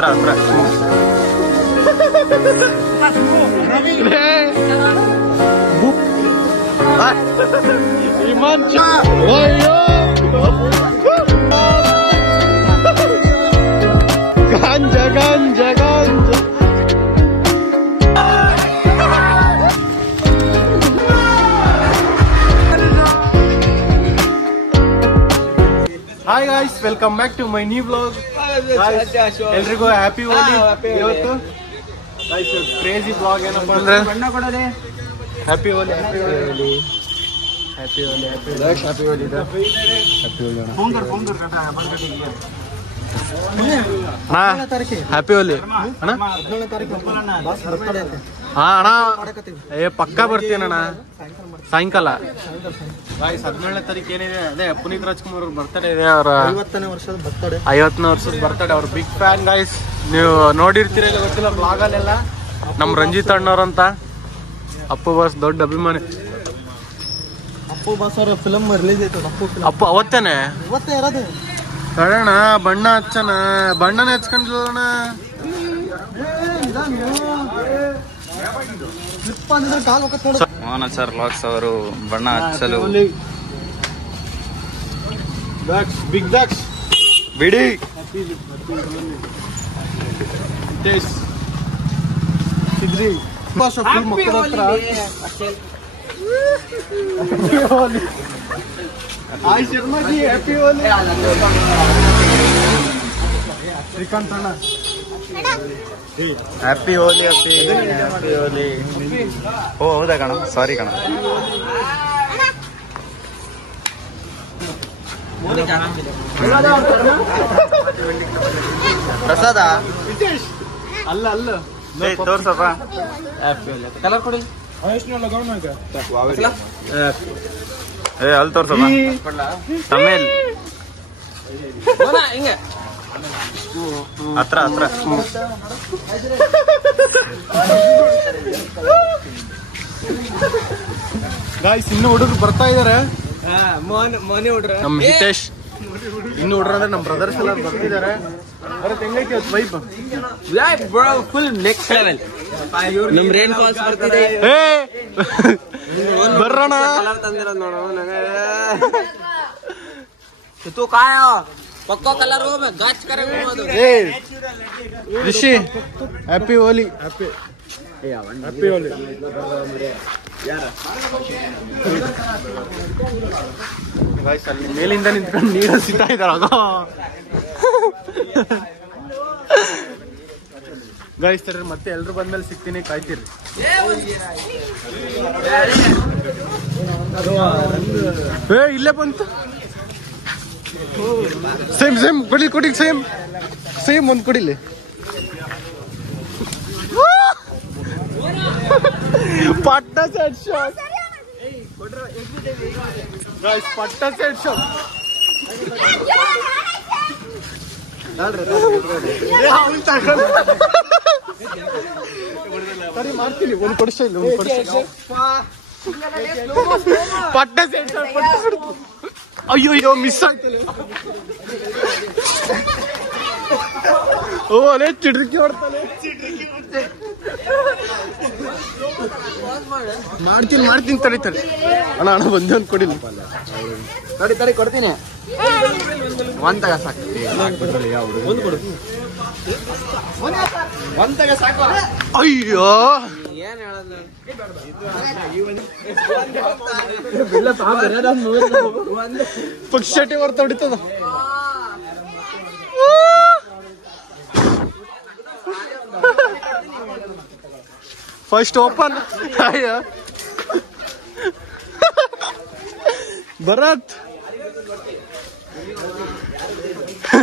ಹತ್ರ ಹತ್ರ ಗಾಂಜ ಗಾಂಜ ಗಾಂಜ. Hi guys, welcome back to my new vlog. ಎಲ್ರಿಗೂ ಹ್ಯಾಪಿ ಹೋಲಿ. ಇವತ್ತು ಗಾಯ್ಸ್ ಕ್ರೇಜಿ ವ್ಲಾಗ್ ಏನಪ್ಪ ಅಂದ್ರೆ happy Holi happy Holi happy Holi happy Holi happy Holi happy Holi ಅಣ್ಣ. ಹಾ ಅಣ್ಣ, ಪಕ್ಕಾ ಬರ್ತೀನಣ್ಣ ಸಾಯಂಕಾಲ. ಗಾಯ್ಸ್ 17ನೇ ತಾರೀಕು ಏನಿದೆ, ಅದೇ ಪುನೀತ್ ರಾಜ್ಕುಮಾರ್ ಅವ್ರ ಬರ್ತಡೇ ಇದೆ. ಅವರ 50ನೇ ವರ್ಷದ ಬರ್ತಡೇ. ಅವ್ರ ಬಿಗ್ ಫ್ಯಾನ್ ಗಾಯ್ಸ್. ನೀವು ನೋಡಿರ್ತೀರ ಇಲ್ಲ ಗೊತ್ತಿಲ್ಲ ಬ್ಲಾಗಲ್ಲೆಲ್ಲ. ನಮ್ ರಂಜಿತ್ ಅಣ್ಣವ್ರಂತ ಅಪ್ಪು ಬಾಸ್ ದೊಡ್ಡ ಅಭಿಮಾನಿ. ಅಪ್ಪು ಬಾಸ್ ಅವರ ಫಿಲಮ್ ರಿಲೀಸ್ ಆಯ್ತು. ಅಪ್ಪು ಅವತ್ತೇನೆ ಇವತ್ತೇ ಇರೋದು. ಕಳಣ ಬಣ್ಣ ಹಚ್ಚಣ, ಬಣ್ಣನೇ ಹಚ್ಕೊಂಡಿಲ್ಲಣ್ಣ. ಮೋಹನ ಸರ್ ವ್ಲಾಗ್ಸ್ ಅವರು ಬಣ್ಣ ಹಚ್ಚಲು ಬಿಗ್ ದಾಕ್ಸ್ ಬಿಡಿ. ಶ್ರೀಕಾಂತ್ ಅಣ್ಣ ಹ್ಯಾಪಿ ಹೋಲಿ ಹ್ಯಾಪಿ ಹೋಲಿ. ಓ ಹೌದಾ ಕಣ, ಸಾರಿ ಕಣ. ಪ್ರಸಾದ ಅಲ್ಲ ಅಲ್ಲ ತೋರ್ಸಪ್ಪ. ಕಲರ್ ಕೊಡಿ. ಅಲ್ಲಿ ತೋರ್ಸಪ್ಪ. ತಮಿಳ್ ಹತ್ರ ಹತ್ರ. ಗಾಯ್ಸ್ ಇನ್ನು ಹುಡುಗರು ಬರ್ತಾ ಇದಾರೆ. ನಮ್ ಹಿತೇಶ್ ಇನ್ನು ಹುಡುಗರು ಅಂದ್ರೆ ನಮ್ ಬ್ರದರ್ಸ್ ಎಲ್ಲ ಬರ್ತಿದ್ದಾರೆ. ಹೆಂಗೈತಿ ಅದು ವೈಬ್? Full next level. ನಮ್ ರೇನ್ ಫಾಲ್ಸ್ ಬರ್ತಿದೆ. ಬರ್ರೋಣ. ತಂದಿರೋದು ನೋಡು ನಂಗೆ. तू काय पक्का कलर हो मैं गाच करेंगे. ರಿಷಿ ಹ್ಯಾಪಿ ಹೋಲಿ ಹ್ಯಾಪಿ ಹೋಲಿ. ಗಾಯ್ಸ್ ಅಲ್ಲಿ ಮೇಲಿಂದ ನಿಂತ್ಕೊಂಡು ನೀರು ಸಿಗ್ತಾ ಇದ್ದಾರ. ಗಾಯ್ಸ್ ತರ್ರಿ, ಮತ್ತೆ ಎಲ್ರು ಬಂದ್ಮೇಲೆ ಸಿಗ್ತೀನಿ, ಕಾಯ್ತೀರಿ. ಇಲ್ಲೇ ಬಂತು. ಸೇಮ್ ಸೇಮ್ ಕೊಡಿ ಸೇಮ್ ಒಂದ್ ಕೊಡಿಲಿ. ಪಟ್ಟ ಸೆಟ್ ಶಾಟ್ ಗಾಯ್ಸ್, ಪಟ್ಟ ಸೆಟ್ ಶಾಟ್. ಸರಿ ಮಾಡ್ತೀನಿ, ಒಂದು ಕೊಡಿಸ್ತಾ ಇಲ್ಲ, ಒಂದು ಕೊಡಿಸ್ತಾ. ಪಟ್ಟ ಸೆಟ್ ಶಾಟ್. ಅಯ್ಯೋ ಮಿಸ್ ಆಯ್ತಲ್ಲ. ಓ ಅಲ್ಲೇ ಚಿಡ್ರಿಕಿ ಹೊಡ್ತಾನೆ. ಮಾಡ್ತೀನಿ ತಡೀತಾರೆ. ಅಣ್ಣ ಬಂದೆ ಒಂದು ಕೊಡಿಲ್ಲ. ತಡಿ ಕೊಡ್ತೀನಿ. ಒಂದ್ ತಗ ಸಾಕು. ಒಂದು ಕೊಡು. ಒಂದ್ ತಗ ಸಾಕು. ಅಯ್ಯೋ ಏನ್ ಹೇಳೋದು? ಪಕ್ಷಟಿ ಹೊರ್ತ ಹೊಡಿತದ. First open. ಅಯ್ಯೋ ಭರತ್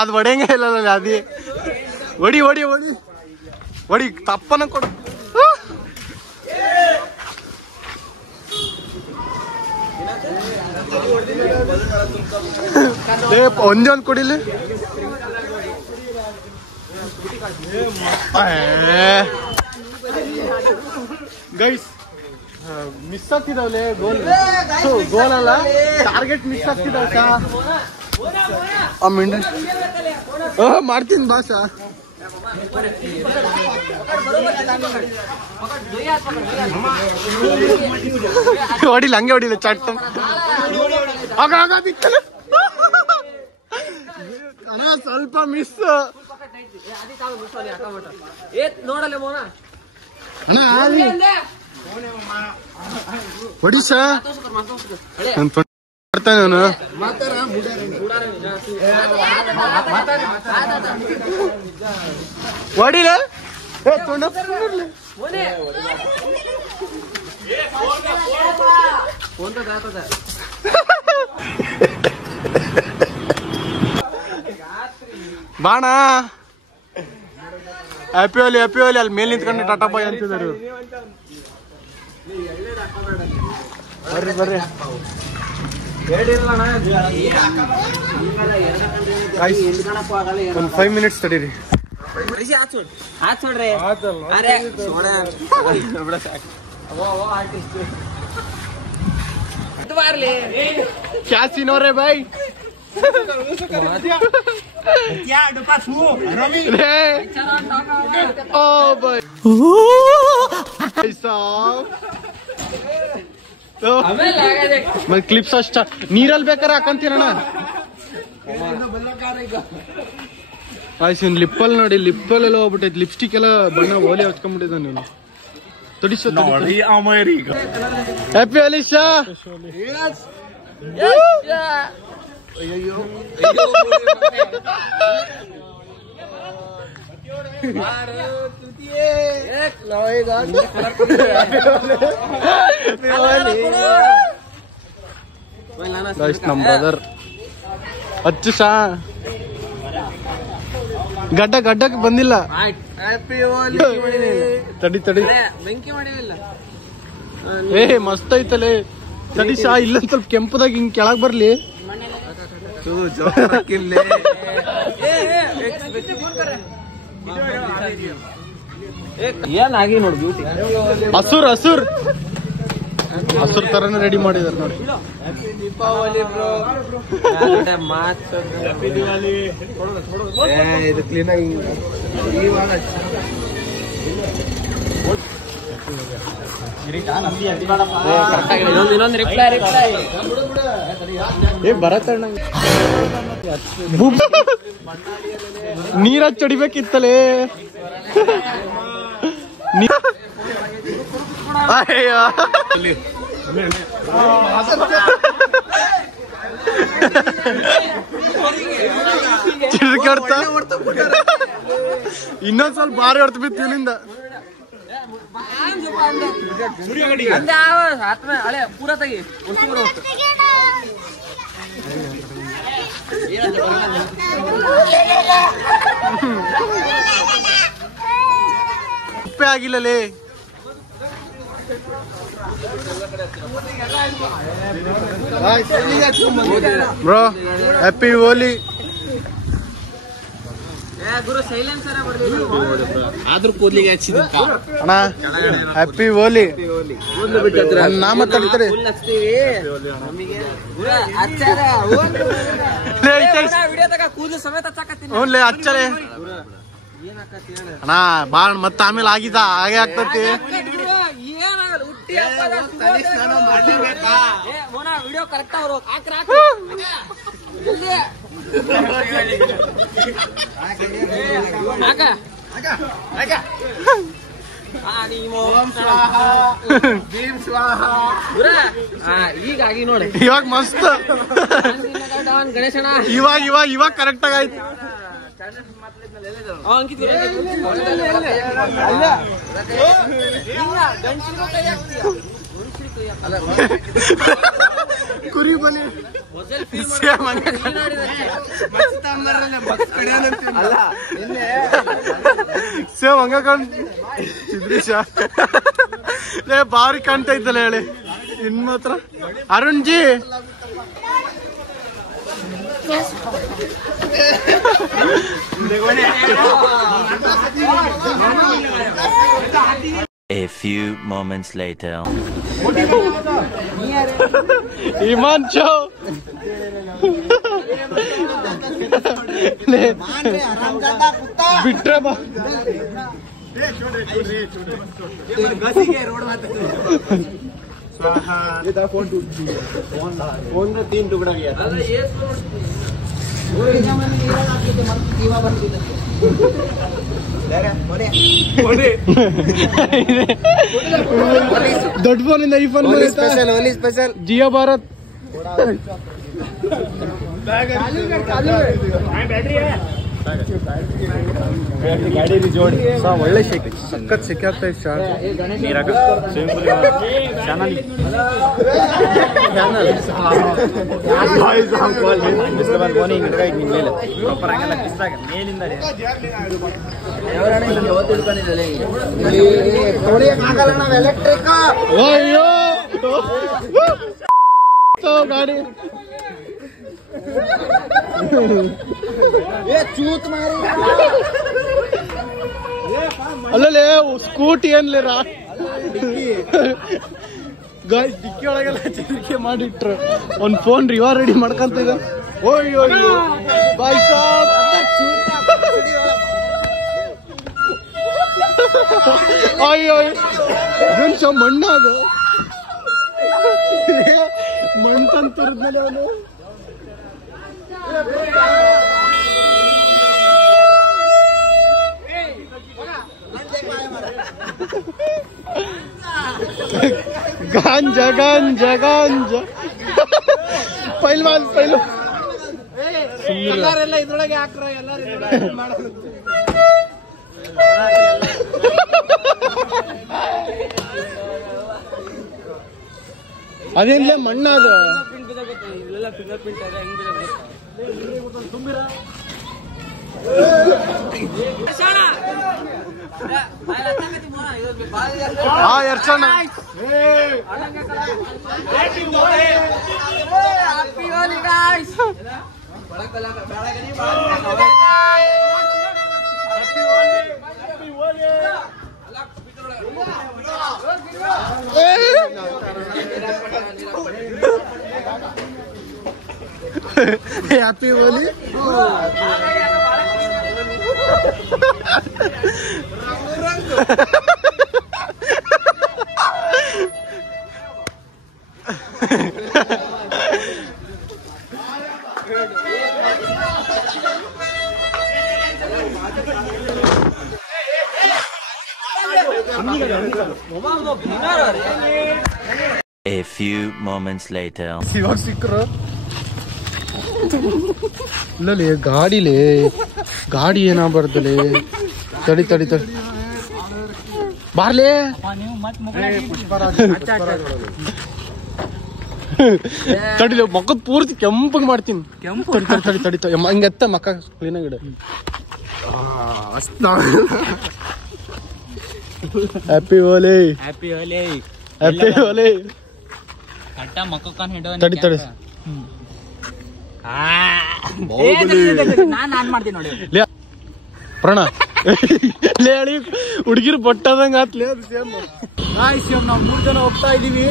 ಅದು ಹೊಡೆಯಂಗೆ ಇಲ್ಲ. ಅದೇ ಹೊಡಿ ತಪ್ಪನ ಕೊಡು. ಒಂದೇ ಒಂದು ಕೊಡಿಲಿ. ಗೈಸ್ ಮಿಸ್ ಆಗ್ತಿದಾವಲೆ ಗೋಲ್. ಗೋಲ್ ಅಲ್ಲ, ಟಾರ್ಗೆಟ್ ಮಿಸ್ ಆಗ್ತಿದಾವ. ಮಾಡ್ತೀನಿ ಬಾಸ. ಹೊಡಿಲ್ಲ ಹಂಗೆ ಹೊಡಿಲ್ಲ ಚಟ್ಟ ಸ್ವಲ್ಪ ಮಿಸ್ ಹೊಡಿಸ ಮಾಡ್ತಾನೆ ಅವನು ಹೊಡಿಲ ಬಾಣ ಹ್ಯಾಪಿ ಹೋಲಿ ಅಲ್ಲಿ ಮೇಲೆ ನಿಂತ್ಕೊಂಡು ಟಾಟಾ ಬಾಯ್ ಅಂತಿದ್ದಾರೆ ಬರ್ರಿ ಬರ್ರಿ ಒಂದು 5 minutes ತಡೀರಿ क्या सीन हो रहे भाई ओ भाई साहब ಮತ್ತೆ ಕ್ಲಿಪ್ಸ್ ಅಷ್ಟ ನೀರಲ್ಲಿ ಬೇಕಾರೆ ಹಾಕೊಂತೀರಣ್ಣ ಆಯ್ತು ಇವ್ನು ಲಿಪ್ಪಲ್ಲಿ ನೋಡಿ ಲಿಪ್ಪಲ್ಲೆಲ್ಲ ಹೋಗ್ಬಿಟ್ಟೈತಿ ಲಿಪ್ಸ್ಟಿಕ್ ಎಲ್ಲ ಬಣ್ಣ ಓಲಿ ಹಚ್ಕೊಂಡ್ಬಿಟ್ಟಿದ್ದ ನೀನು ಹ್ಯಾಪಿ ಅಲಿಶಾ ನಮ್ ಬ್ರದರ್ ಹಚ್ಚು ಸಾ ಗಡ್ಡಕ್ಕೆ ಬಂದಿಲ್ಲ ತಡಿ ಏ ಮಸ್ತ್ ಐತಲೆ ತಡಿ ಸಾ ಇಲ್ಲ ಸ್ವಲ್ಪ ಕೆಂಪದಾಗ ಹಿಂಗ್ ಕೆಳಗ್ ಬರ್ಲಿ ಏನಾಗಿ ನೋಡಿ ಬ್ಯೂಟಿ ಹಸುರ್ ತರನೇ ರೆಡಿ ಮಾಡಿದಾರೆ ನೋಡಿ ದೀಪಾವಳಿ ಬ್ರೋ ಇದು ಕ್ಲೀನ್ ಆಗಿ ಇನ್ನೊಂದು ರಿಪ್ಲೈ ಬರತ್ತಣ್ಣ ನೀರ ಚಡಿಬೇಕಿತ್ತಲೇ ಚಿಡ್ಕಾಡ್ತಾ ಇನ್ನೊಂದ್ ಸ್ವಲ್ಪ ಭಾರಿ ಹೊಡ್ತು ಬಿತ್ತು ಇವನಿಂದ ಪೂರ ತೆಗಿ ಉಪ್ಪೆ ಆಗಿಲ್ಲಲೇ ಬ್ರೋ ಹ್ಯಾಪಿ ಹೋಲಿ ಆದ್ರೂ ಕೂದ್ಲಿಗೆ ಹಚ್ಚಿದ ಅಣ್ಣ ಹ್ಯಾಪಿ ಹೋಲಿ ನಾಮ ತಡಿತಾರೆ ಕೂದಲು ಸಮೇತ ಹ್ಞೂ ಹಚ್ಚರೆ ಅಣ್ಣ ಬಾಳ್ ಮತ್ತ ಆಮೇಲೆ ಆಗಿದ ಹಾಗೆ ಆಗ್ತತಿ ವಿಡಿಯೋ ಕರೆಕ್ಟ್ ಅವರು ಹೀಗಾಗಿ ನೋಡಿ ಇವಾಗ ಮಸ್ತ್ ಗಣೇಶನ ಇವಾಗ ಕರೆಕ್ಟ್ ಆಗಾಯ್ತು ಕುರಿ ಬಲಿ ಸೇಮ್ ಹಂಗ ಚಿದ್ರೀಶ ಭಾರಿ ಕಾಣ್ತಾ ಇದ್ದಲ್ಲ ಹೇಳಿ ಇನ್ ಮಾತ್ರ Arun G A few moments later. Iman Chow. ಬಿಟ್ರೆ ಬಾ ದೊಡ್ಡ ಫೋನ್ ಇಂದ ಈ ಫೋನ್ ಸ್ಪೆಷಲ್ ಜಿಯೋ ಭಾರತ್ ಗಾಡಿ ಜೋಡಿ ಒಳ್ಳೆ ಶೇಕ್ ಸಖತ್ ಸಿಕ್ಕಾಗ್ತಾ ಇತ್ತು ಗಾಡಿ ಅಲ್ಲೇ ಸ್ಕೂಟಿ ಅನ್ಲಿರ ಗಾಯ್ಸ್ ಡಿಕ್ಕಿ ಒಳಗೆಲ್ಲ ಚಿರಿಕೆ ಮಾಡಿಟ್ರು ಒಂದ್ ಫೋನ್ ರಿವರ್ ರೆಡಿ ಮಾಡ್ಕೊಂತ ಇದ ಓಯ್ಯೋ ಬಾಯ್ ಸಾಬ್ ಅಯ್ಯೋ ನಿಮಿಷ ಮಣ್ಣ ಅದು ಮಣ್ ತಂತಿರದ್ಮೇಲೆ ಅವನು ಗಾಂಜಾ ಗಾಂಜಾ ಗಾಂಜಾ ಪೈಲ್ವಾನ್ ಎಲ್ಲಾರೆಲ್ಲ ಇದ್ರೊಳಗೆ ಹಾಕ್ರ ಎಲ್ಲಾರು ಮಾಡೋದು ಅದೇನ್ಲೇ ಮಣ್ಣ ಅದು ತುಂಬಿರ ಎರ್ಚಣ್ಣ happy Holi A few moments later. ಇವಾಗ ಸಿಕ್ಕರು ಇಲ್ಲಲೇ ಗಾಡಿ ಏನಾಗ್ಬಾರ್ದಲೇ ತಡಿ ಬಾರ್ಲೇ ತಡಿಲೆ ಮಕ್ಕದ್ ಪೂರ್ತಿ ಕೆಂಪಗ್ ಮಾಡ್ತೀನಿ ತಡಿ ಹಿಂಗೆತ್ತ ಮಕ್ಕ ಕ್ಲೀನಾಗಿ ಇಡ ಹ್ಯಾಪಿ ಹೋಲಿ ತಡಿ ಪ್ರಣ ಹೇಳಿ ಹುಡುಗಿರು ಬಟ್ಟದಂಗ ಆತ್ಲೇ ಅದು ಸೇಮ್ ನಾವು 3 ಜನ ಹೋಗ್ತಾ ಇದೀವಿ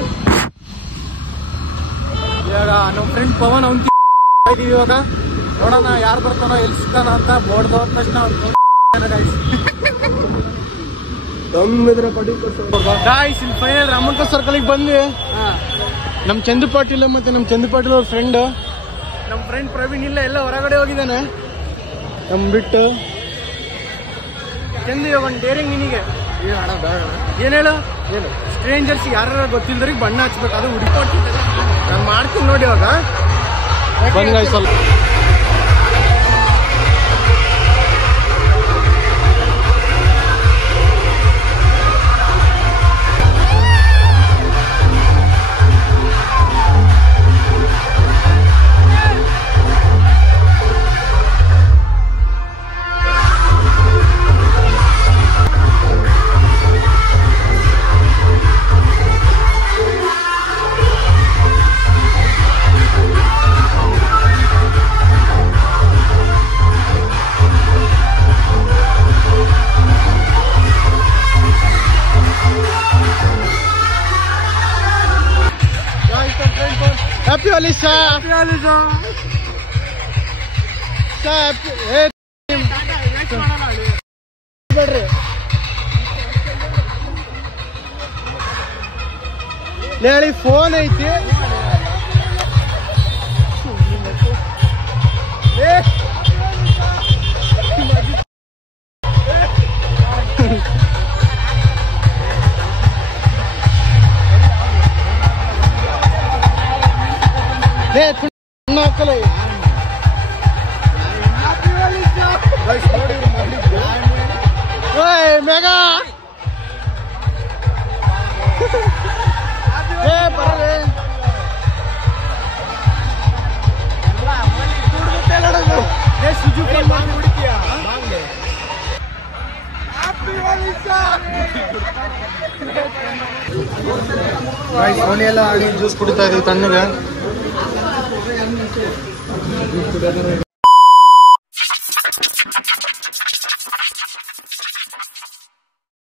ಇವಾಗ ನಮ್ಮ ಫ್ರೆಂಡ್ ಪವನ್ ಅವ್ನ್ ಇದೀವಿ ಇವಾಗ ನೋಡೋಣ ಯಾರು ಬರ್ತಾನೋ ಎಲ್ಲಿ ಸಿಗ್ತಾನ ಅಂತ ಬೋರ್ಡ್ ಹೋದ ತಕ್ಷಣ ಗಾಯ್ಸ್ ಇಲ್ಲಿ ಫೈನಲ್ ರಾಮಂಕ ಸರ್ಕಲ್ ಬಂದ್ವಿ ನಮ್ ಚಂದು ಪಾಟೀಲ್ ಮತ್ತೆ ನಮ್ ಚಂದು ಪಾಟೀಲ್ ಅವ್ರ ಫ್ರೆಂಡ್ ನಮ್ ಫ್ರೆಂಡ್ ಪ್ರವೀಣ್ ಇಲ್ಲ ಎಲ್ಲ ಹೊರಗಡೆ ಹೋಗಿದ್ದಾನೆ ನಮ್ ಬಿಟ್ಟು ಚಂದು ಇವಾಗ ಒಂದು ಡೇರಿಂಗ್ ನಿನಗೆ ಏನ್ ಹೇಳು ಸ್ಟ್ರೇಂಜರ್ಸ್ ಯಾರು ಗೊತ್ತಿಲ್ದ್ರಿಗೆ ಬಣ್ಣ ಹಚ್ಬೇಕು ಅದು ಹುಡುಕೊಟ್ಟಿದ್ದೆ ನಾನು ಮಾಡ್ತೀನಿ ನೋಡಿ ಇವಾಗ ಬಂದ್ ಸ್ವಲ್ಪ Happy Alisha! ಬೇಡ್ರಿ ಹೇಳಿ ಫೋನ್ ಐತಿ ಮೇಘ ಬರ್ರಿ ಸೋನಿ ಎಲ್ಲ ಜ್ಯೂಸ್ ಕುಡಿತಾ ಇದೀವಿ ತಣ್ಣಗೆ